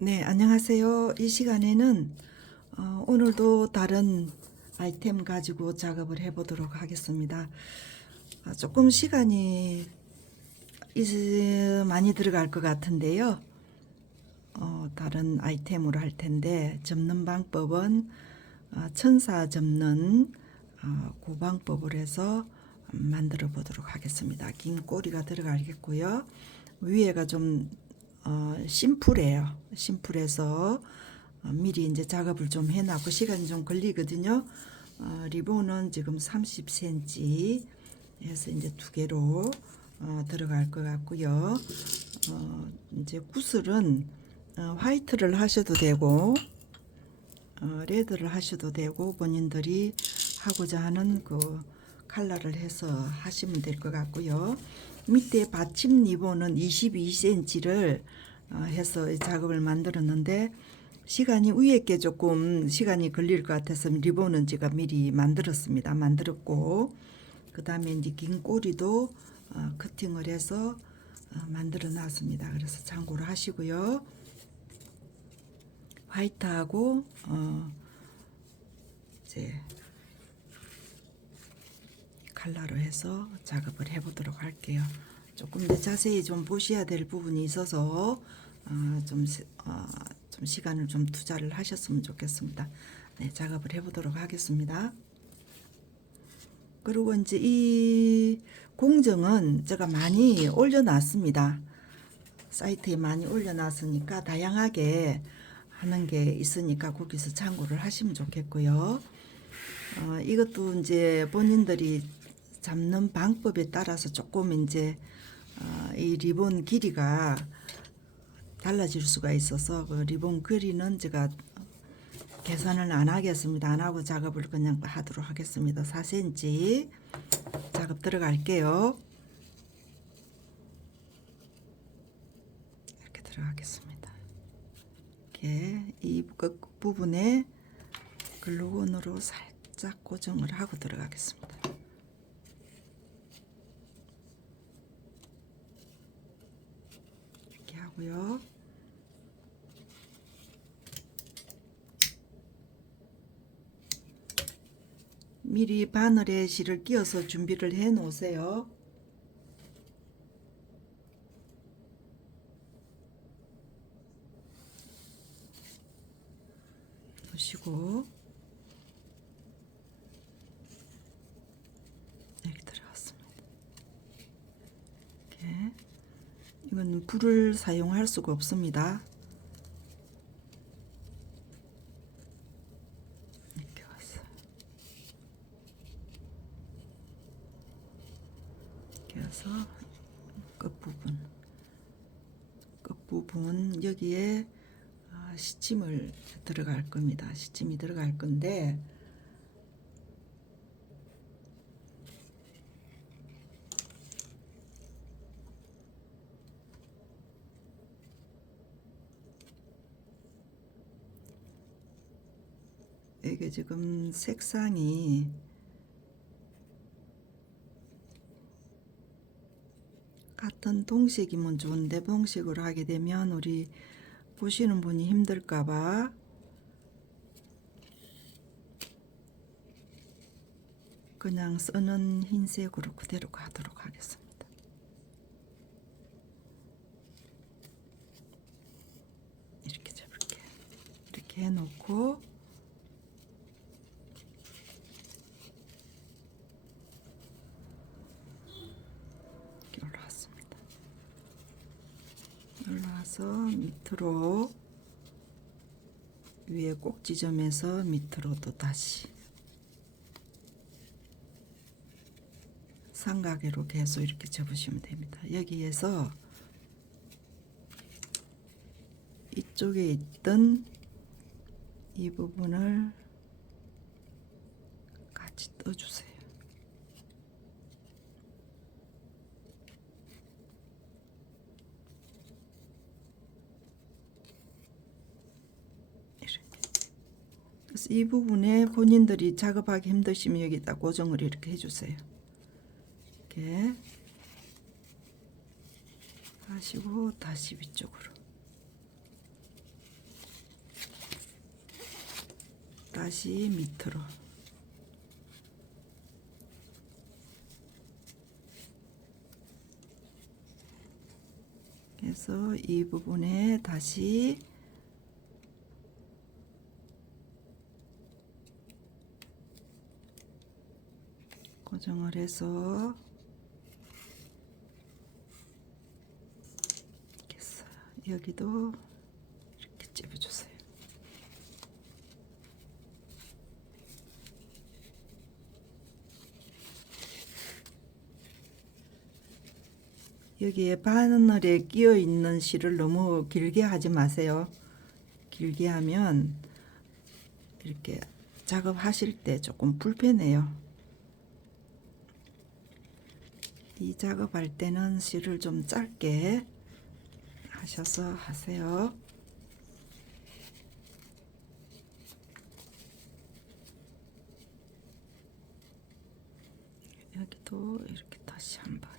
네, 안녕하세요. 이 시간에는 오늘도 다른 아이템 가지고 작업을 해보도록 하겠습니다. 조금 시간이 많이 들어갈 것 같은데요. 다른 아이템으로 할 텐데 접는 방법은 천사 접는 그 방법을 해서 만들어 보도록 하겠습니다. 긴 꼬리가 들어가겠고요. 위에가 좀 심플해요. 심플해서 미리 이제 작업을 좀 해놨고 시간이 좀 걸리거든요. 리본은 지금 30cm 해서 이제 두 개로 들어갈 것 같고요. 이제 구슬은 화이트를 하셔도 되고 레드를 하셔도 되고 본인들이 하고자 하는 그 컬러를 해서 하시면 될 것 같고요. 밑에 받침 리본은 22cm를 해서 작업을 만들었는데 시간이 위에 게 조금 시간이 걸릴 것 같아서 리본은 제가 미리 만들었습니다. 만들었고 그 다음에 이제 긴 꼬리도 커팅을 해서 만들어 놨습니다. 그래서 참고를 하시고요. 화이트하고 이제 컬러로 해서 작업을 해보도록 할게요. 조금 더 자세히 좀 보셔야 될 부분이 있어서 좀 시간을 좀 투자를 하셨으면 좋겠습니다. 네, 작업을 해보도록 하겠습니다. 그리고 이제 이 공정은 제가 많이 올려놨습니다. 사이트에 많이 올려놨으니까 다양하게 하는 게 있으니까 거기서 참고를 하시면 좋겠고요. 이것도 이제 본인들이 잡는 방법에 따라서 조금 이제 이 리본 길이가 달라질 수가 있어서 그 리본 길이는 제가 계산을 안 하겠습니다. 안 하고 작업을 그냥 하도록 하겠습니다. 4cm 작업 들어갈게요. 이렇게 들어가겠습니다. 이렇게 이 끝 부분에 글루건으로 살짝 고정을 하고 들어가겠습니다. 이렇게 하고요. 미리 바늘에 실을 끼워서 준비를 해 놓으세요. 보시고 이렇게 들어갔습니다. 이렇게 이건 불을 사용할 수가 없습니다. 이렇게 왔어요. 이렇게 해서 끝부분 여기에 시침을 들어갈 겁니다. 시침이 들어갈 건데 이게 지금 색상이 같은 동색이면 좋은데 봉색으로 하게 되면 우리 보시는 분이 힘들까봐 그냥 쓰는 흰색으로 그대로 가도록 하겠습니다. 이렇게 잡을게요. 이렇게 해놓고 이렇게 올라왔습니다. 올라와서 밑으로 위에 꼭지점에서 밑으로 또 다시 삼각으로 계속 이렇게 접으시면 됩니다. 여기에서 이쪽에 있던 이 부분을 같이 떠주세요. 이렇게. 그래서 이 부분에 본인들이 작업하기 힘드시면 여기다 고정을 이렇게 해주세요. 이렇게 하시고 다시 위쪽으로 다시 밑으로 해서 이 부분에 다시 고정을 해서 이렇게 써요. 여기도 이렇게 찝어주세요. 여기에 바늘에 끼어 있는 실을 너무 길게 하지 마세요. 길게 하면 이렇게 작업하실 때 조금 불편해요. 이 작업할 때는 실을 좀 짧게 하셔서 하세요. 여기도 이렇게 다시 한번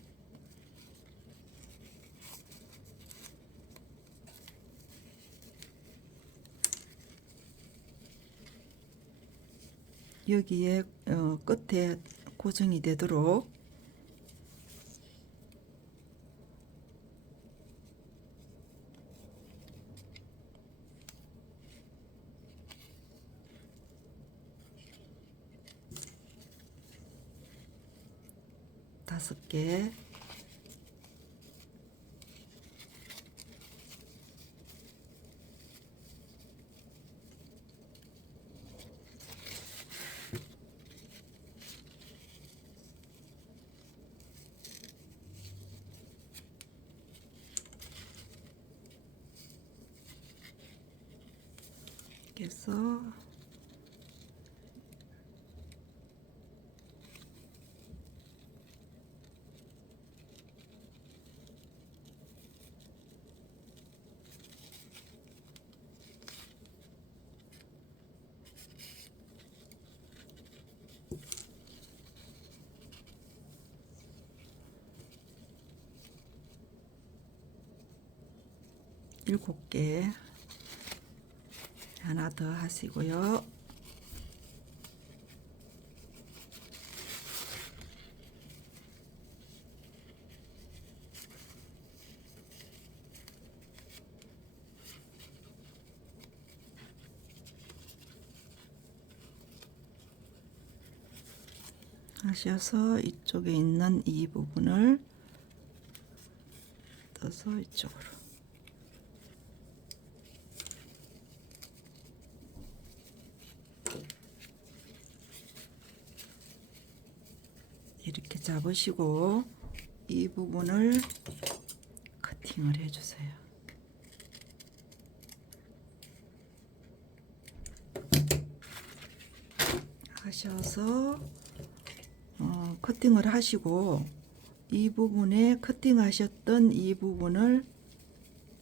여기에 끝에 고정이 되도록 다섯 개 해서 일곱 개 하나 더 하시고요. 하셔서 이쪽에 있는 이 부분을 떠서 이쪽으로 이렇게 잡으시고 이 부분을 커팅을 해주세요. 하셔서 커팅을 하시고 이 부분에 커팅하셨던 이 부분을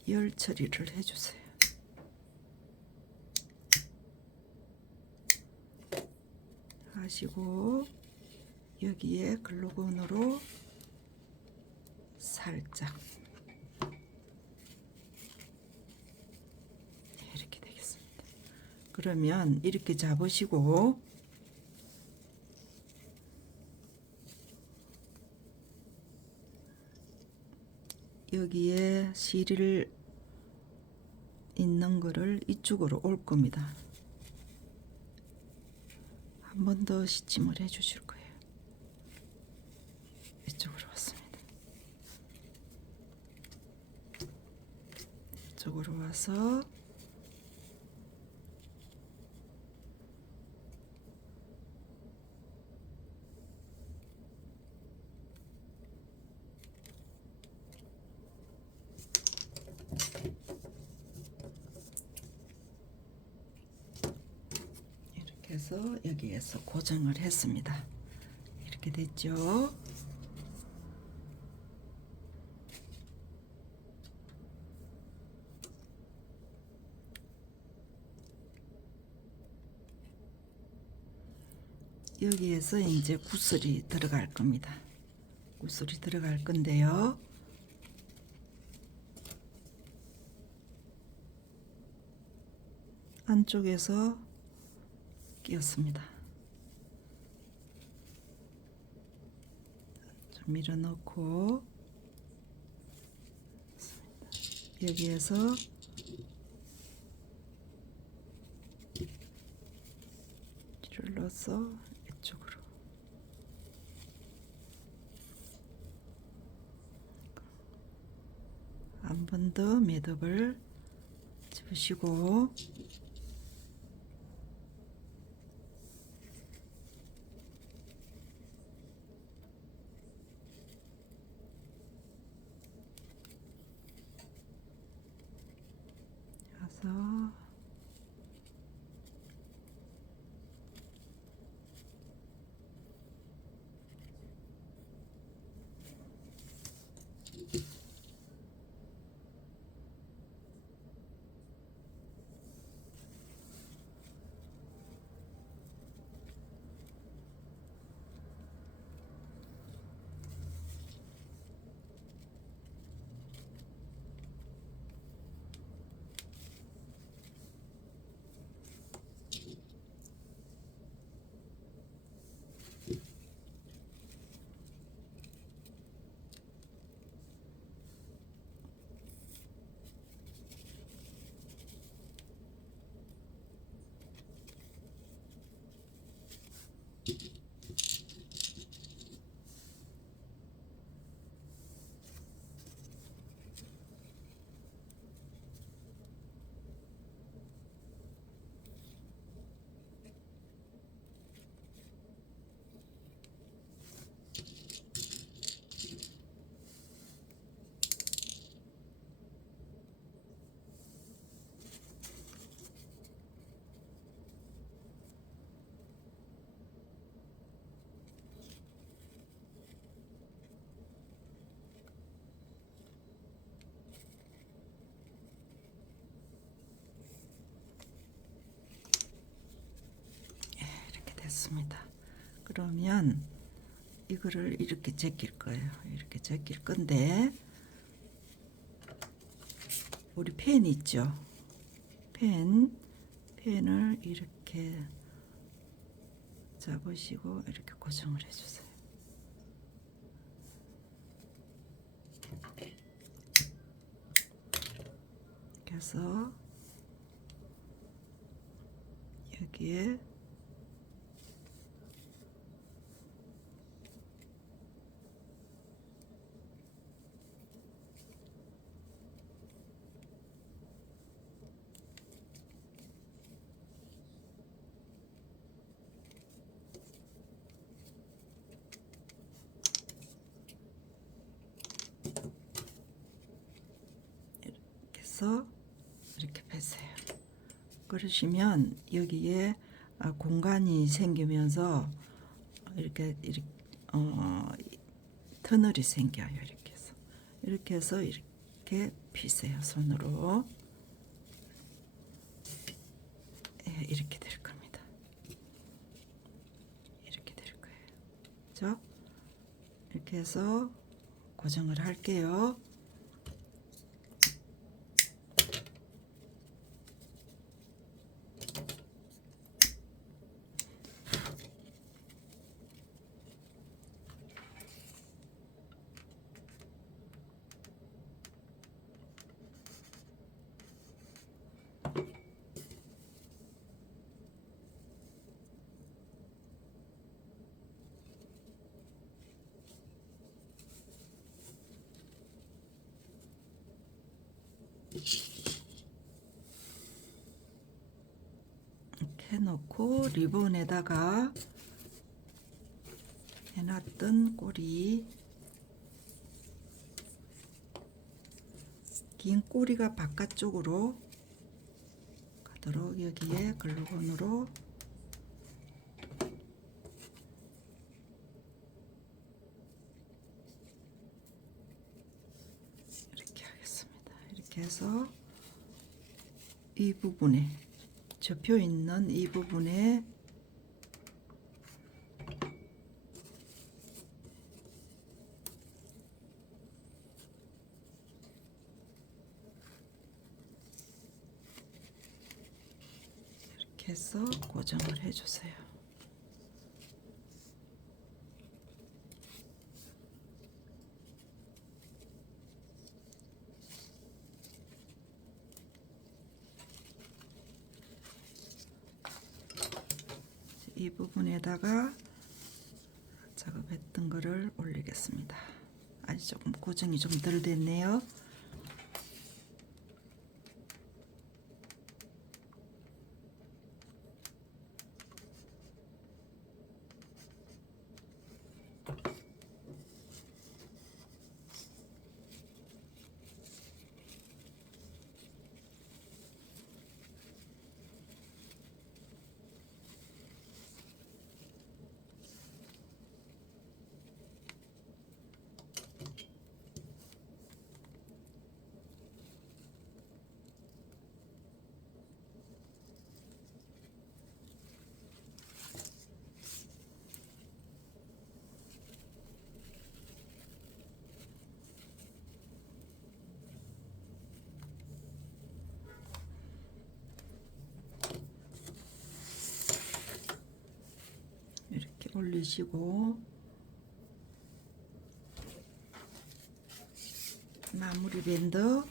열 처리를 해주세요. 하시고 여기에 글루건으로 살짝 이렇게 되겠습니다. 그러면 이렇게 잡으시고 여기에 실을 있는 거를 이쪽으로 올 겁니다. 한 번 더 시침을 해 주실 거예요. 이쪽으로 왔습니다. 이쪽으로 와서 이렇게 해서 여기에서 고정을 했습니다. 이렇게 됐죠. 여기에서 이제 구슬이 들어갈 겁니다. 구슬이 들어갈 건데요. 안쪽에서 끼웠습니다. 좀 밀어 넣고 여기에서 줄을 넣어서 이쪽으로 한 번 더 매듭을 집으시고 해서 이렇게 됐습니다. 그러면 이거를 이렇게 제낄 거예요. 이렇게 제낄 건데 우리 펜 있죠? 펜을 이렇게 잡으시고 이렇게 고정을 해주세요. 그래서 여기에 해서 이렇게 펴세요. 그러시면 여기에 공간이 생기면서 이렇게 터널이 생겨요. 이렇게 해서 이렇게 피세요. 손으로. 예, 이렇게 될 겁니다. 이렇게 될 거예요. 그렇죠? 이렇게 해서 고정을 할게요. 이렇게 해놓고 리본에다가 해놨던 꼬리, 긴 꼬리가 바깥쪽으로 가도록 여기에 글루건으로 이렇게 하겠습니다. 이렇게 해서 이 부분에 접혀 있는 이 부분에 이렇게 해서 고정을 해주세요. 이 부분에다가 작업했던 거를 올리겠습니다. 아직 조금 고정이 좀 덜 됐네요. 이렇게 올리시고 마무리 밴드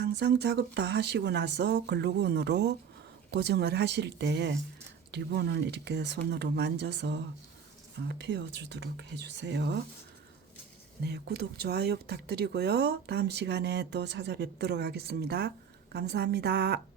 항상 작업 다 하시고 나서 글루건으로 고정을 하실 때 리본을 이렇게 손으로 만져서 펴주도록 해주세요. 네, 구독, 좋아요 부탁드리고요. 다음 시간에 또 찾아뵙도록 하겠습니다. 감사합니다.